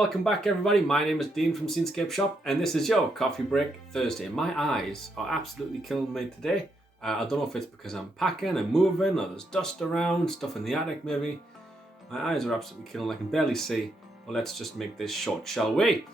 welcome back everybody. My name is Dean from Scenescapeshop and this is your Coffee Break Thursday. My eyes are absolutely killing me today. I don't know if it's because I'm packing and moving or there's dust around, stuff in the attic maybe. My eyes are absolutely killing, I can barely see. Well, let's just make this short, shall we?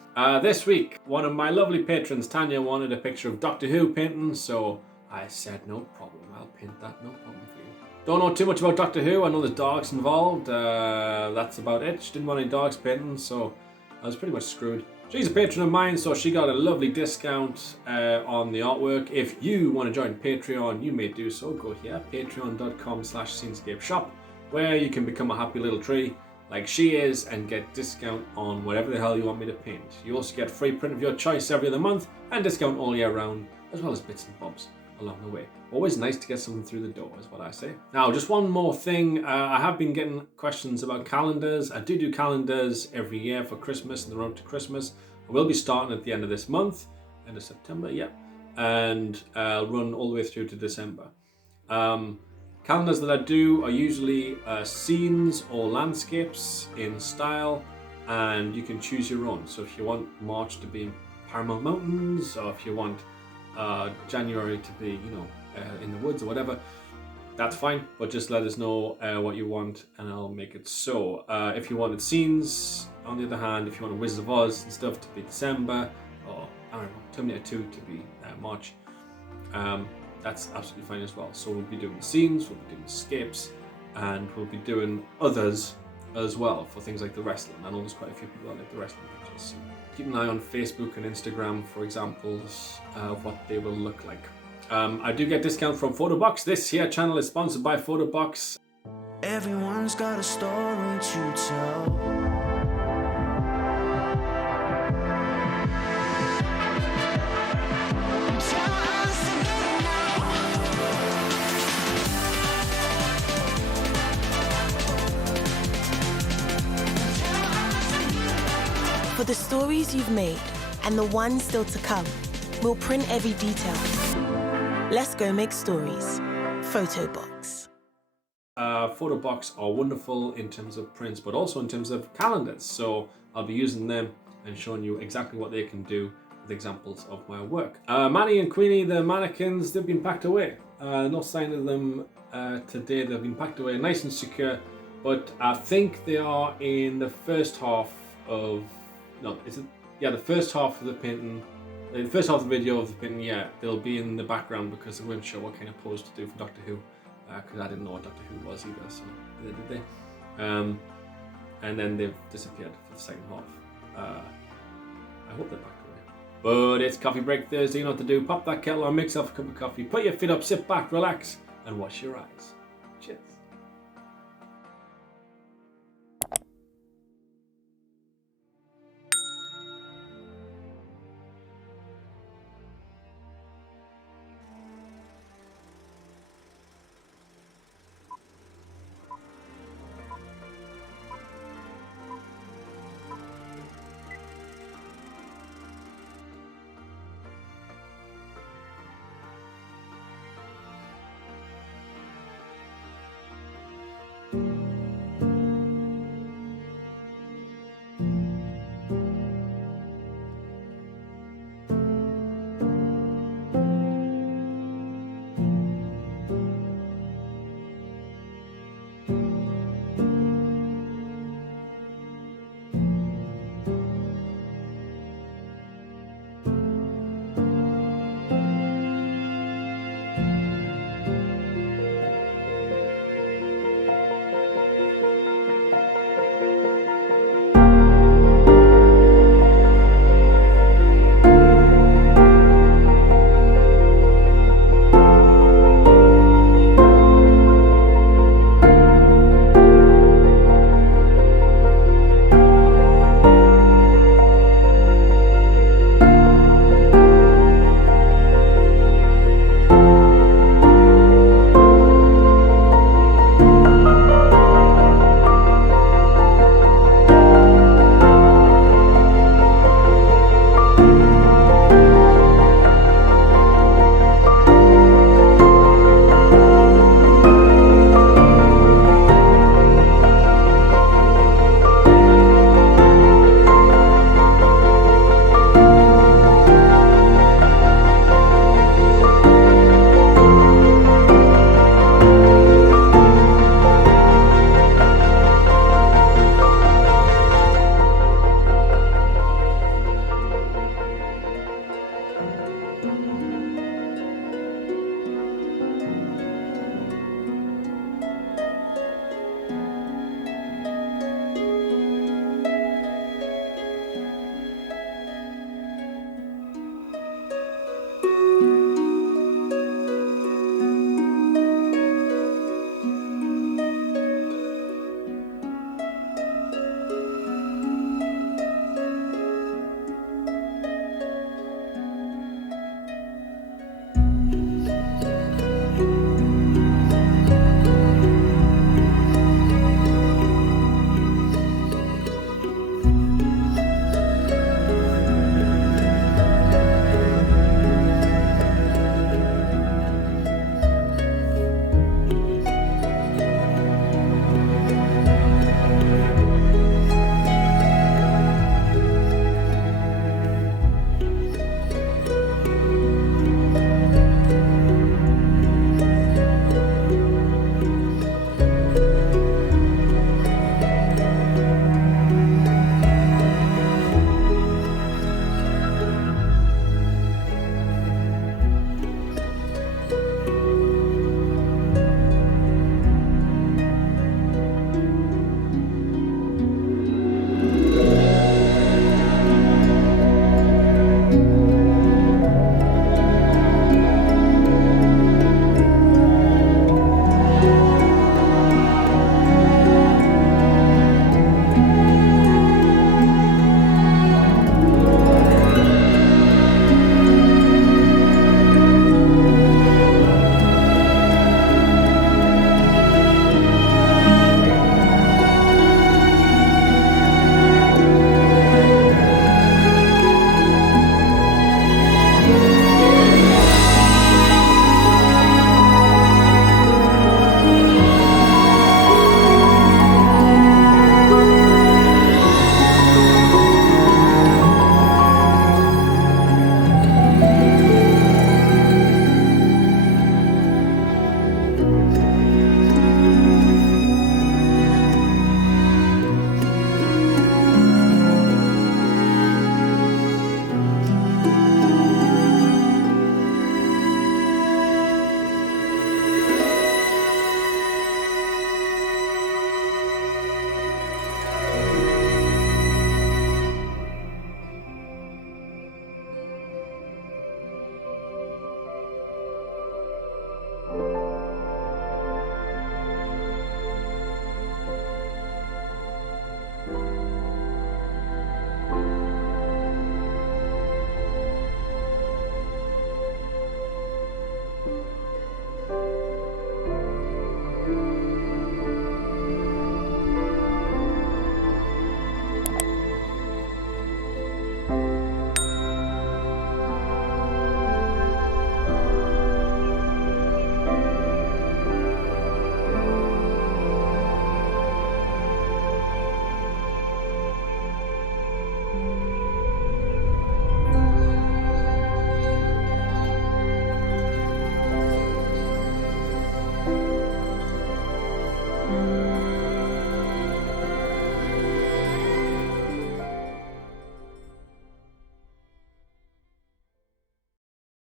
This week, one of my lovely patrons, Tanya, wanted a picture of Doctor Who painting, so I said no problem, I'll paint that, no problem for you. Don't know too much about Doctor Who, I know there's dogs involved, that's about it. She didn't want any dogs painting, so I was pretty much screwed. She's a patron of mine, so she got a lovely discount on the artwork. If you want to join Patreon, you may do so. Go here, patreon.com/Scenescapeshop, where you can become a happy little tree like she is and get discount on whatever the hell you want me to paint. You also get free print of your choice every other month and discount all year round, as well as bits and bobs along the way. Always nice to get something through the door is what I say. Now, just one more thing. I have been getting questions about calendars. I do calendars every year for Christmas and the run up to Christmas. I will be starting at the end of this month, end of September, yeah, and I'll run all the way through to December. Calendars that I do are usually scenes or landscapes in style, and you can choose your own. So if you want March to be in Paramount Mountains, or if you want January to be, in the woods or whatever, that's fine, but just let us know what you want and I'll make it so. If you wanted scenes, on the other hand, if you want Wizard of Oz and stuff to be December, or I don't know, Terminator 2 to be March, that's absolutely fine as well. So we'll be doing scenes, we'll be doing escapes, and we'll be doing others as well for things like the wrestling. I know there's quite a few people that like the wrestling pictures, so keep an eye on Facebook and Instagram for examples of what they will look like. I do get discount from Photobox. This here channel is sponsored by Photobox. Everyone's got a story to tell. For the stories you've made and the ones still to come, we'll print every detail. Let's go make stories. Photobox. Photobox are wonderful in terms of prints, but also in terms of calendars. So I'll be using them and showing you exactly what they can do with examples of my work. Manny and Queenie, the mannequins, they've been packed away. No sign of them today. They've been packed away nice and secure, but I think they are in the first half of, no, is it? Yeah, the first half of the painting. The first half of the video of the painting, yeah, they'll be in the background because they weren't sure what kind of pose to do for Doctor Who, because I didn't know what Doctor Who was either, so they did they. And then they've disappeared for the second half. I hope they're packed away. But it's Coffee Break Thursday, you know what to do. Pop that kettle on, make yourself a cup of coffee, put your feet up, sit back, relax, and wash your eyes. Cheers.